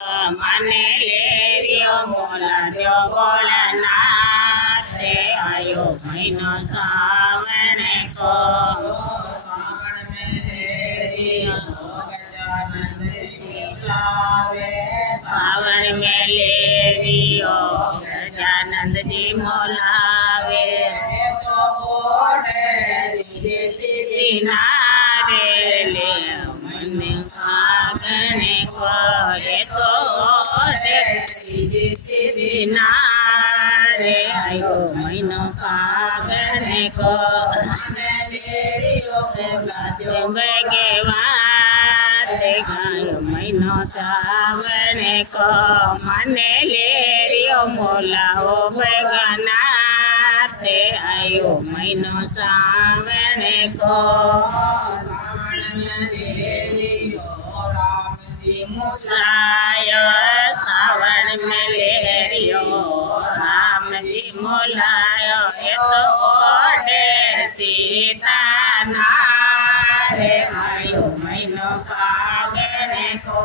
મને લેરિયો મોલાર્યો ભોળાનાથ રે આયો મહિનો શ્રાવણ કો શ્રાવણ में लेरियो गजानन लावे શ્રાવણ में લેરિયો ગજાનંદજી મોલાવે तो ओढ़े सीधे सीधे નારે લે મને સાગણે કરે તો सीधे सीधे નારે આયો મહિનો સાગણે કો મને લેરિયો મોલાર્યો બેગે વાતે ગાયો મહિનો શ્રાવણે કો મને લેરિયો મોલાવો ભગનાથે આયો મહિનો શ્રાવણે કો श्रावण में लेरियो राम जी લાય શ્રાવણ મેં લેરિયો રામજી મોલાયો એ તો ઓઢે સીતા નારે આયો મહિનો સાગણે કો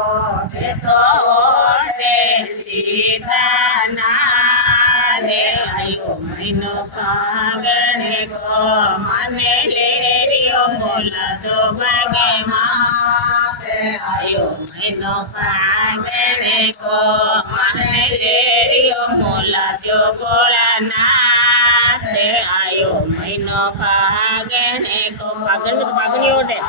એ તો ઓઢે સીતા નારે આયો મહિનો સાગણે કો મને લેરિયો મોલા તો ભગવાન આયો મહિનો સાગણે કો મને લેરિયો મોલાર્યો ભોળાનાથ આયો મહિનો સાગણે કો પાગણી ઓઢે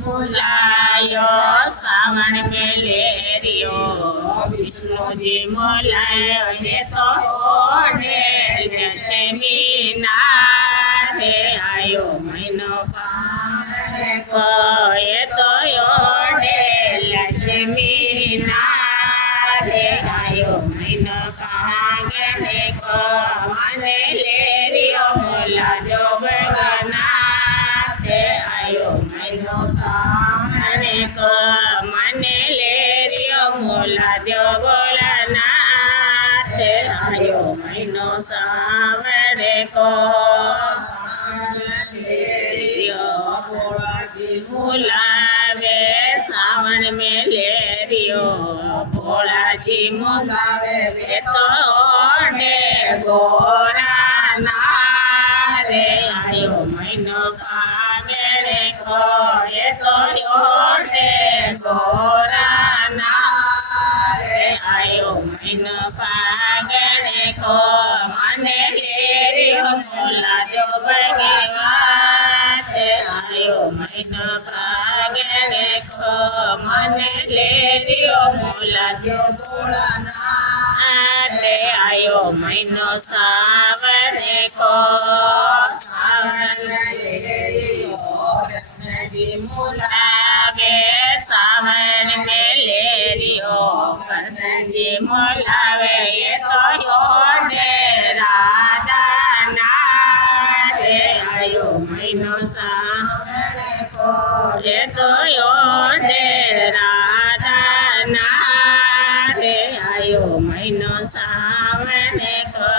મોલાયો શ્રાવણ મેં લેરિયો વિષ્ણુજી મોલાયો એ તો ઓઢે લક્ષ્મી નારે આયો મહિનો સાગણે કો એ તો ઓઢે લક્ષ્મી નારે આયો મહિનો સાગણે કો મને લેરિયો મોલાર્યો ભગનાથ આયો મહિનો સાગણે કો મને લેરિયો મોલાર્યો ભોળાનાથ આયો મહિનો સાગણે કો મોલાવે શ્રાવણ મેં લેરિયો ભોળાજી મોલાવે એ તો ઓઢે ગોરા નારે આયો મહિનો સાગણે કો એ તો ઓઢે ગોરા નારે આયો મહિનો સાગણે કો મને લેરિયો મોલાર્યો ભગવાન આયો મહિનો સાગણે કો મને લેરિયો મોલાર્યો ભોળાનાથ આયો મહિનો સાવણે કો શ્રાવણ મોલાવે શ્રાવણ મેં લેરિયો કૃષ્ણજી મોલાવે એ તો ઓઢે રાધા નારે આયો મહિનો સાવણે કો એ તો ઓઢે રાધા નારે આયો મહિનો સાવણે કો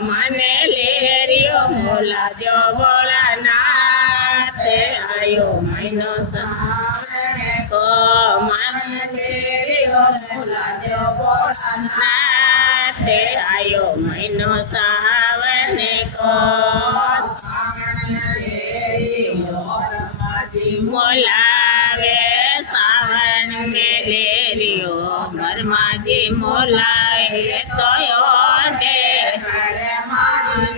મને લેરિયો મોલાર્યો ભોળાનાથ આયો મહિનો સાવણે કો મને લેરિયો મોલાર્યો ભોળાનાથ આયો મહિનો સાવણે કો મોલાવે શ્રાવણ મેં લેરિયો ઘરમાંથી મોલાવે તો ઓઢે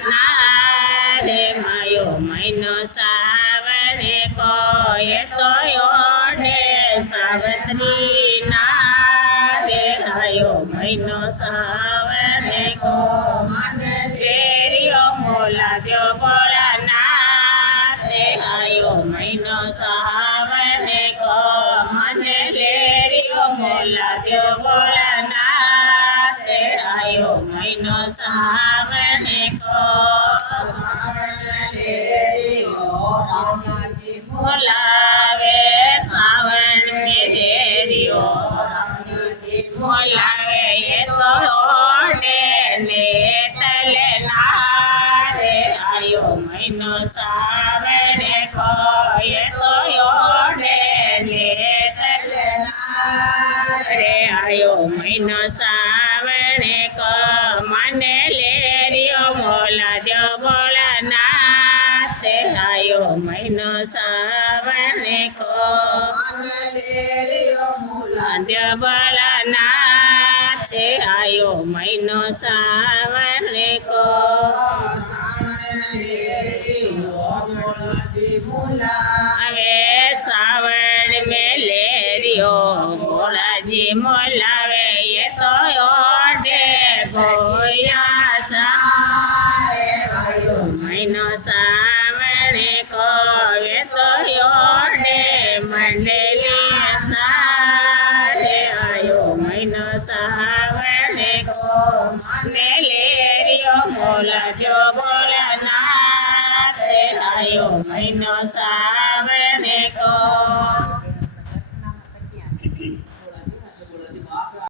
નારે માયો મહિનો શ્રાવણે કો એ તો ઓઢે સાવત્રી નારે આયો મહિનો શ્રાવણે કો મને લેરિયો મોલાર્યો ભોળાનાથ આયો મહિનો શ્રાવણે કો મને લેરિયો મોલાર્યો ભોળાનાથ આયો મહિનો શ્રાવણે કો મોલાવે શ્રાવણ મેં લેરિયો મોલાવે એ તો ઓઢે નેતલે નારે આયો મહિનો શ્રાવણે કો એ તો ઓઢે નેતલે રે આયો મહિનો સાવણે કો મને લેરિયો મોલા દ્યો ભોળાનાથ આયો મહિનો સાવણે કો દ્યો ભોળાનાથ આયો મહિનો સાવણે કો હવે સાવણ में લેરિયો ભોળાજી મોલાવે એ તો ઓઢે ગોયા સારે આયો મહિનો સાવણે કો એ તો ઓઢે મંડલી સારે આયો મહિનો સાવણે કો મને લેરિયો મોલા જો ભોળાનાથ આયો મહિનો સાવણે કો